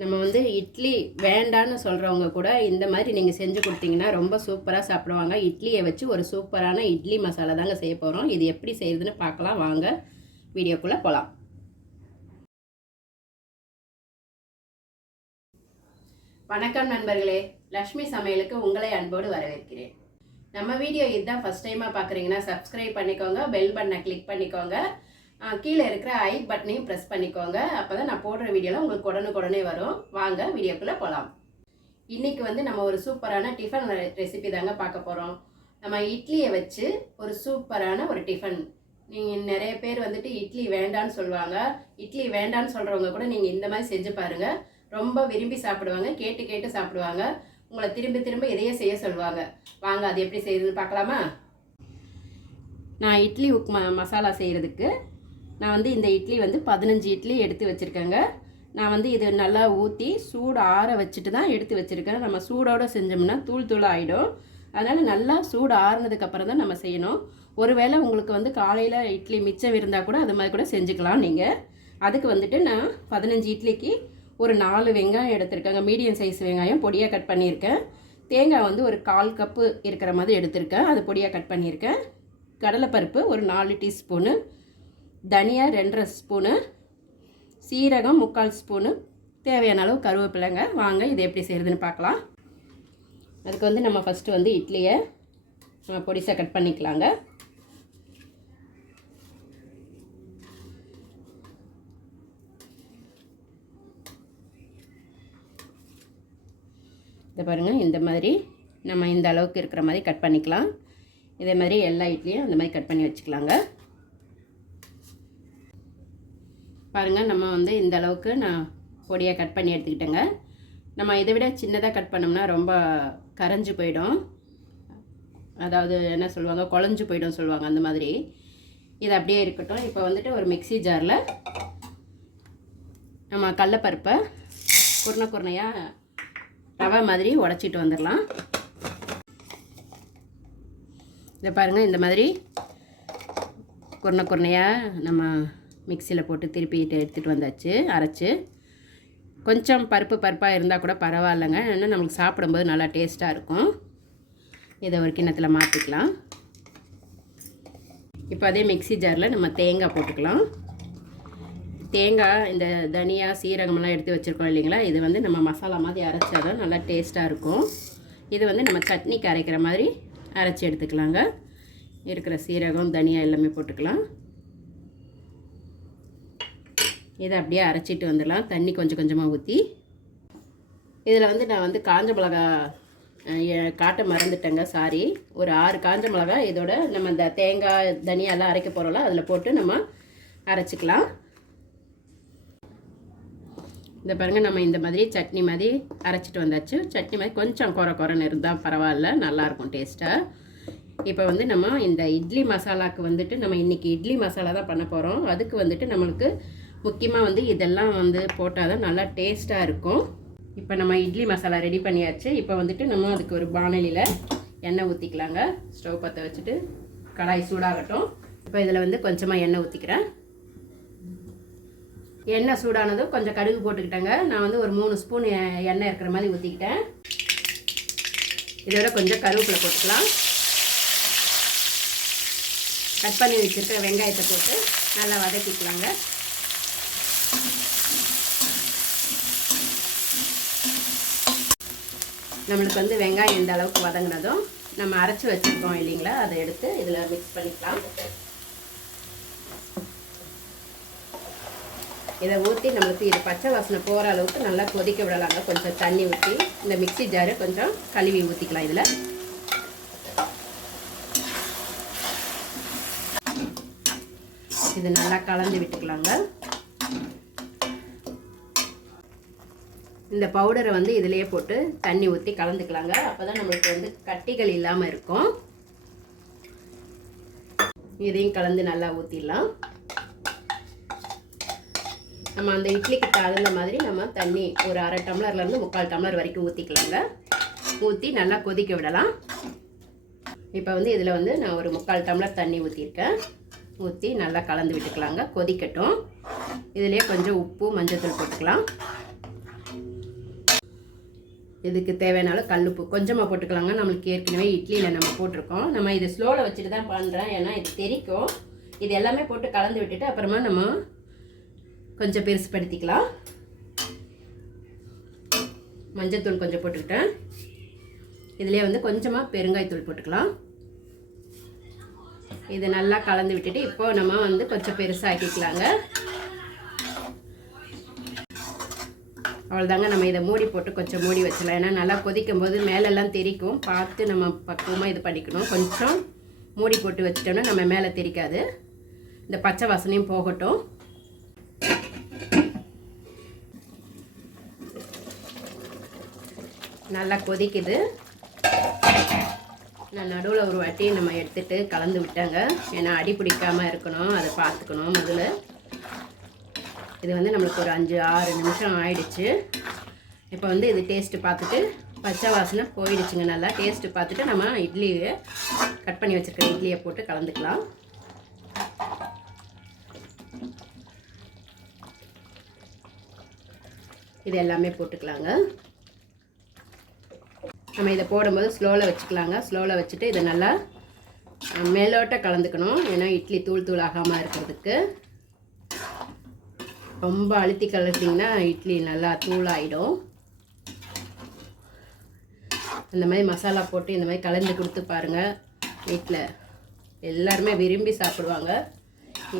நம்ம வந்து இட்லி வேண்டான்னு சொல்கிறவங்க கூட இந்த மாதிரி நீங்கள் செஞ்சு கொடுத்தீங்கன்னா ரொம்ப சூப்பராக சாப்பிடுவாங்க. இட்லியை வச்சு ஒரு சூப்பரான இட்லி மசாலா தாங்க செய்ய போகிறோம். இது எப்படி செய்யுதுன்னு பார்க்கலாம் வாங்க, வீடியோக்குள்ளே போகலாம். வணக்கம் நண்பர்களே, லக்ஷ்மி சமையலுக்கு உங்களை அன்போடு வரவேற்கிறேன். நம்ம வீடியோ இதுதான் ஃபஸ்ட் டைமாக பார்க்குறீங்கன்னா சப்ஸ்கிரைப் பண்ணிக்கோங்க, பெல் பட்டனை கிளிக் பண்ணிக்கோங்க, கீழே இருக்கிற ஐ பட்டனையும் ப்ரெஸ் பண்ணிக்கோங்க. அப்போ தான் நான் போடுற வீடியோலாம் உங்களுக்கு உடனுக்குடனே வரும். வாங்க வீடியோக்குள்ளே போகலாம். இன்றைக்கி வந்து நம்ம ஒரு சூப்பரான டிஃபன் ரெசிபி தாங்க பார்க்க போகிறோம். நம்ம இட்லியை வச்சு ஒரு சூப்பரான ஒரு டிஃபன். நீங்கள் நிறைய பேர் வந்துட்டு இட்லி வேண்டான்னு சொல்லுவாங்க. இட்லி வேண்டான்னு சொல்கிறவங்க கூட நீங்கள் இந்த மாதிரி செஞ்சு பாருங்கள். ரொம்ப விரும்பி சாப்பிடுவாங்க, கேட்டு கேட்டு சாப்பிடுவாங்க. உங்களை திரும்ப திரும்ப இதையே செய்ய சொல்லுவாங்க. வாங்க அது எப்படி செய்யுதுன்னு பார்க்கலாமா? நான் இட்லி உப்புமா மசாலா செய்கிறதுக்கு நான் வந்து இந்த இட்லி வந்து 15 இட்லி எடுத்து வச்சுருக்கேங்க. நான் வந்து இது நல்லா ஊற்றி சூடு ஆற வச்சுட்டு தான் எடுத்து வச்சுருக்கேன். நம்ம சூடோடு செஞ்சோம்னா தூள் தூள் ஆகிடும். அதனால் நல்லா சூடு ஆறுனதுக்கப்புறம் தான் நம்ம செய்யணும். ஒருவேளை உங்களுக்கு வந்து காலையில் இட்லி மிச்சம் இருந்தால் கூட அது மாதிரி கூட செஞ்சுக்கலாம் நீங்கள். அதுக்கு வந்துட்டு நான் 15 இட்லிக்கு ஒரு 4 வெங்காயம் எடுத்திருக்கேங்க. மீடியம் சைஸ் வெங்காயம் பொடியாக கட் பண்ணியிருக்கேன். தேங்காய் வந்து ஒரு 1/4 கப்பு இருக்கிற மாதிரி எடுத்திருக்கேன், அது பொடியாக கட் பண்ணியிருக்கேன். கடலைப்பருப்பு ஒரு 4 டீஸ்பூனு, தனியா 2.5 ஸ்பூனு, சீரகம் 3/4 ஸ்பூனு, தேவையான அளவு கருவேப்பிலைங்க. வாங்க இது எப்படி செய்கிறதுன்னு பார்க்கலாம். அதுக்கு வந்து நம்ம ஃபஸ்ட்டு வந்து இட்லியை நம்ம பொடிசாக கட் பண்ணிக்கலாங்க. இதை பாருங்கள், இந்த மாதிரி நம்ம இந்த அளவுக்கு இருக்கிற மாதிரி கட் பண்ணிக்கலாம். இதே மாதிரி எல்லா இட்லியும் அந்த மாதிரி கட் பண்ணி வச்சுக்கலாங்க. பாருங்கள், நம்ம வந்து இந்த அளவுக்கு நான் பொடியாக கட் பண்ணி எடுத்துக்கிட்டேங்க. நம்ம இதை விட சின்னதாக கட் பண்ணோம்னா ரொம்ப கரைஞ்சி போயிடும், அதாவது என்ன சொல்லுவாங்க, குழஞ்சி போயிடும் சொல்லுவாங்க, அந்த மாதிரி. இது அப்படியே இருக்கட்டும். இப்போ வந்துட்டு ஒரு மிக்ஸி ஜாரில் நம்ம கடலைப்பருப்பை குருணையாக ரவை மாதிரி உடச்சிட்டு வந்துடலாம். இதை பாருங்கள், இந்த மாதிரி குருணையாக நம்ம மிக்சியில் போட்டு திருப்பிட்டு எடுத்துகிட்டு வந்தாச்சு, அரைச்சி. கொஞ்சம் பருப்பாக இருந்தால் கூட பரவாயில்லைங்க, இன்னும் நம்மளுக்கு சாப்பிடும்போது நல்லா டேஸ்ட்டாக இருக்கும். இதை ஒரு கிண்ணத்தில் மாற்றிக்கலாம். இப்போ அதே மிக்ஸி ஜாரில் நம்ம தேங்காய் போட்டுக்கலாம். தேங்காய் இந்த தனியா சீரகமெல்லாம் எடுத்து வச்சுருக்கோம் இல்லைங்களா, இது வந்து நம்ம மசாலா மாதிரி அரைச்சா தான் நல்லா டேஸ்ட்டாக இருக்கும். இது வந்து நம்ம சட்னிக்கு அரைக்கிற மாதிரி அரைச்சி எடுத்துக்கலாங்க. இருக்கிற சீரகம் தனியா எல்லாமே போட்டுக்கலாம். இதை அப்படியே அரைச்சிட்டு வந்துடலாம், தண்ணி கொஞ்சம் கொஞ்சமாக ஊற்றி. இதில் வந்து நான் வந்து காஞ்ச மிளகா காட்ட மறந்துட்டேங்க, சாரி. ஒரு 6 காஞ்ச மிளகா இதோட நம்ம இந்த தேங்காய் தனியாலாம் அரைக்க போகிறோம்ல, அதில் போட்டு நம்ம அரைச்சிக்கலாம். இந்த பாருங்கள், நம்ம இந்த மாதிரி சட்னி மாதிரி அரைச்சிட்டு வந்தாச்சு. சட்னி மாதிரி கொஞ்சம் குறைன்னு இருந்தால் பரவாயில்ல, நல்லாயிருக்கும் டேஸ்ட்டாக. இப்போ வந்து நம்ம இந்த இட்லி மசாலாவுக்கு வந்துட்டு நம்ம இன்றைக்கி இட்லி மசாலா தான் பண்ண போகிறோம். அதுக்கு வந்துட்டு நம்மளுக்கு முக்கியமாக வந்து இதெல்லாம் வந்து போட்டால் தான் நல்லா டேஸ்ட்டாக இருக்கும். இப்போ நம்ம இட்லி மசாலா ரெடி பண்ணியாச்சு. இப்போ வந்துட்டு நம்ம அதுக்கு ஒரு பானலியில் எண்ணெய் ஊற்றிக்கலாங்க. ஸ்டவ் பற்ற வச்சுட்டு கடாய் சூடாகட்டும். இப்போ இதில் வந்து கொஞ்சமாக எண்ணெய் ஊற்றிக்கிறேன். எண்ணெய் சூடானதும் கொஞ்சம் கடுகு போட்டுக்கிட்டேங்க. நான் வந்து ஒரு 3 ஸ்பூன் எண்ணெய் இருக்கிற மாதிரி ஊற்றிக்கிட்டேன். இதோட கொஞ்சம் கருவேப்பிலை போட்டுக்கலாம். கட் பண்ணி வச்சுருக்க வெங்காயத்தை போட்டு நல்லா வதக்கிக்கலாங்க. நம்மளுக்கு வந்து வெங்காயம் இந்த அளவுக்கு வதங்கினதும் நம்ம அரைச்சி வச்சுருக்கோம் இல்லைங்களா, அதை எடுத்து இதில் மிக்ஸ் பண்ணிக்கலாம். இதை ஊற்றி நம்மளுக்கு இது பச்சை வாசனை போகிற அளவுக்கு நல்லா கொதிக்க விடலாங்க. கொஞ்சம் தண்ணி ஊற்றி இந்த மிக்ஸி ஜாரு கொஞ்சம் கழுவி ஊற்றிக்கலாம். இதில் இது நல்லா கலந்து விட்டுக்கலாங்க. இந்த பவுடரை வந்து இதிலேயே போட்டு தண்ணி ஊற்றி கலந்துக்கலாங்க. அப்போ தான் நம்மளுக்கு வந்து கட்டிகள் இல்லாமல் இருக்கும். இதையும் கலந்து நல்லா ஊற்றிடலாம். நம்ம அந்த இட்லிக்கு தகுந்த மாதிரி நம்ம தண்ணி ஒரு 1/2 டம்ளர்லேருந்து 3/4 டம்ளர் வரைக்கும் ஊற்றிக்கலாங்க. ஊற்றி நல்லா கொதிக்க விடலாம். இப்போ வந்து இதில் வந்து நான் ஒரு 3/4 டம்ளர் தண்ணி ஊற்றிருக்கேன். ஊற்றி நல்லா கலந்து விட்டுக்கலாங்க. கொதிக்கட்டும். இதிலே கொஞ்சம் உப்பு மஞ்சத்தூள் போட்டுக்கலாம். இதுக்கு தேவையான கல்லுப்பு கொஞ்சமாக போட்டுக்கலாங்க. நம்மளுக்கு ஏற்கனவே இட்லியில் நம்ம போட்டிருக்கோம். நம்ம இது ஸ்லோவில் வச்சுட்டு தான் பண்ணுறேன், ஏன்னா இது தெரிக்கும். இது எல்லாமே போட்டு கலந்து விட்டுட்டு அப்புறமா நம்ம கொஞ்சம் பெருசுப்படுத்திக்கலாம். மஞ்சத்தூள் கொஞ்சம் போட்டுக்கிட்டேன். இதுலேயே வந்து கொஞ்சமாக பெருங்காயத்தூள் போட்டுக்கலாம். இது நல்லா கலந்து விட்டுட்டு இப்போ நம்ம வந்து கொஞ்சம் பெருசாக்கிக்கலாங்க. அவ்வளோதாங்க. நம்ம இதை மூடி போட்டு கொஞ்சம் மூடி வச்சிடலாம். ஏன்னா நல்லா கொதிக்கும் போது மேலெல்லாம் தெரிக்கும். பார்த்து நம்ம பக்குவமாக இது பண்ணிக்கணும். கொஞ்சம் மூடி போட்டு வச்சிட்டோம்னா நம்ம மேலே தெரிக்காது. இந்த பச்சை வாசனையும் போகட்டும். நல்லா கொதிக்குது. நான் நடுவில் ஒரு வாட்டி நம்ம எடுத்துகிட்டு கலந்து விட்டாங்க. ஏன்னா அடி பிடிக்காமல் இருக்கணும், அதை பார்த்துக்கணும் முதல்ல. இது வந்து நம்மளுக்கு ஒரு 5-6 நிமிஷம் ஆயிடுச்சு. இப்போ வந்து இது டேஸ்ட்டு பார்த்துட்டு பச்சை வாசனை போயிடுச்சுங்க. நல்லா டேஸ்ட்டு பார்த்துட்டு நம்ம இட்லியை கட் பண்ணி வச்சுருக்க இட்லியை போட்டு கலந்துக்கலாம். இது எல்லாமே போட்டுக்கலாங்க. நம்ம இதை போடும்போது ஸ்லோவில் வச்சுக்கலாங்க. ஸ்லோவில் வச்சுட்டு இதை நல்லா மேலோட்ட கலந்துக்கணும். ஏன்னா இட்லி தூள் தூள் ஆகாமல் இருக்கிறதுக்கு. ரொம்ப அழுத்தி கலட்டிங்கன்னா இட்லி நல்லா தூளாகிடும். இந்த மாதிரி மசாலா போட்டு இந்த மாதிரி கலந்து கொடுத்து பாருங்கள். வீட்டில் எல்லாருமே விரும்பி சாப்பிடுவாங்க.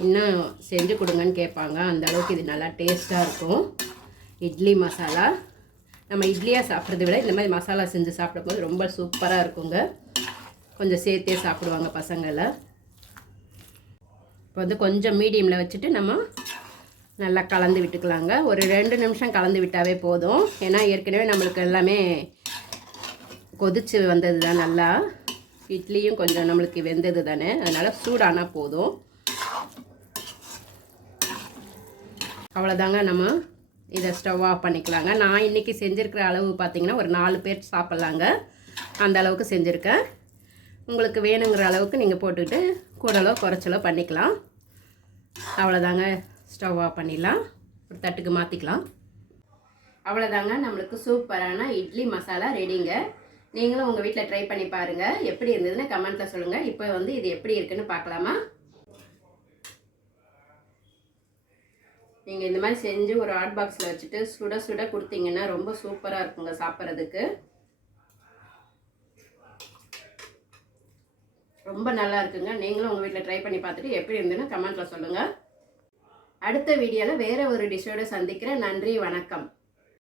இன்னும் செஞ்சு கொடுங்கன்னு கேட்பாங்க. அந்த அளவுக்கு இது நல்லா டேஸ்ட்டாக இருக்கும். இட்லி மசாலா நம்ம இட்லியாக சாப்பிட்றத விட இந்த மாதிரி மசாலா செஞ்சு சாப்பிடும்போது ரொம்ப சூப்பராக இருக்குங்க. கொஞ்சம் சேர்த்தே சாப்பிடுவாங்க பசங்களை. இப்போ வந்து கொஞ்சம் மீடியமில் வச்சுட்டு நம்ம நல்லா கலந்து விட்டுக்கலாங்க. ஒரு 2 நிமிஷம் கலந்து விட்டாவே போதும். ஏன்னா ஏற்கனவே நம்மளுக்கு எல்லாமே கொதிச்சு வந்தது தான். நல்லா இட்லியும் கொஞ்சம் நம்மளுக்கு வெந்தது தானே, அதனால் சூடானால் போதும். அவ்வளோதாங்க. நம்ம இதை ஸ்டவ் ஆஃப் பண்ணிக்கலாங்க. நான் இன்றைக்கி செஞ்சுருக்கிற அளவு பார்த்திங்கன்னா ஒரு 4 பேர் சாப்பிட்லாங்க. அந்த அளவுக்கு செஞ்சுருக்கேன். உங்களுக்கு வேணுங்கிற அளவுக்கு நீங்கள் போட்டுக்கிட்டு கூடலோ குறைச்சலோ பண்ணிக்கலாம். அவ்வளோதாங்க. ஸ்டவ் ஆஃப் பண்ணிடலாம். ஒரு தட்டுக்கு மாற்றிக்கலாம். அவ்வளோதாங்க. நம்மளுக்கு சூப்பரான இட்லி மசாலா ரெடிங்க. நீங்களும் உங்கள் வீட்டில் ட்ரை பண்ணி பாருங்கள். எப்படி இருந்ததுன்னு கமெண்ட்டில் சொல்லுங்கள். இப்போ வந்து இது எப்படி இருக்குன்னு பார்க்கலாமா? நீங்கள் இந்த மாதிரி செஞ்சு ஒரு ஹாட் பாக்ஸில் வச்சுட்டு சுட சுட கொடுத்தீங்கன்னா ரொம்ப சூப்பராக இருக்குங்க சாப்பிட்றதுக்கு. ரொம்ப நல்லா இருக்குங்க. நீங்களும் உங்கள் வீட்டில் ட்ரை பண்ணி பார்த்துட்டு எப்படி இருந்ததுன்னு கமெண்ட்டில் சொல்லுங்கள். அடுத்த வீடியோவில் வேறு ஒரு டிஷ்ஷோடு சந்திக்கிறேன். நன்றி, வணக்கம்.